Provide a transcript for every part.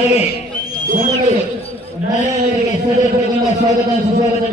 Hey! నారాయణరెడ్డికి స్టేడియంలో స్వాగతం సుస్వాగతం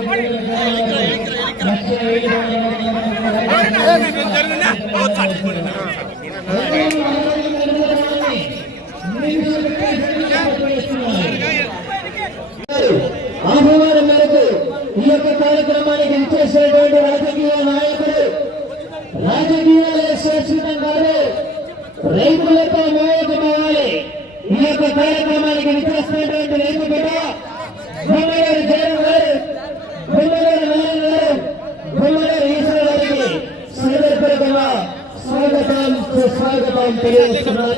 ఆహ్వానం మేరకు ఈ యొక్క కార్యక్రమానికి ఇచ్చేసినటువంటి రాజకీయ నాయకులు రాజకీయాలే సురక్షితం కాదు రైతులతో మోయకపోవాలి. ఈ యొక్క కార్యక్రమానికి విచ్చేసినటువంటి రైతు బిడ్డ గుమ్మగారు జగన్ గారు గుమ్మగారు నారాయణ గారు గుమ్మగారు ఈశ్వర గారికి సందర్భంగా స్వాగతం సుస్వాగతం తెలియజేస్తున్నారు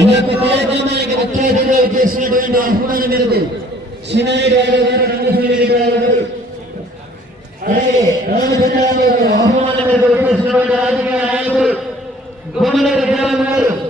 ఇలాంటి కార్యక్రమానికి ముఖ్యంగా చేసినటువంటి ఆహ్వానం మేరకు సినాయి గారు రంగస్వామి అలాగే రామచంద్రరావు గారు ఆహ్వానం మేరకు చేసినటువంటి రాజకీయ భూమిలో దేవుడు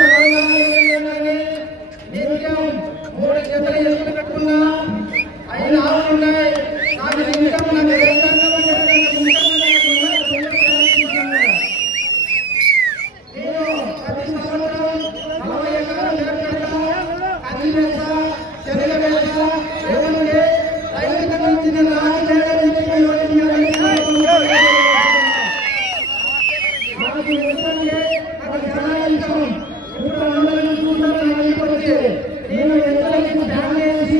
నేను ఎంతవరకు ధ్యానం చేసి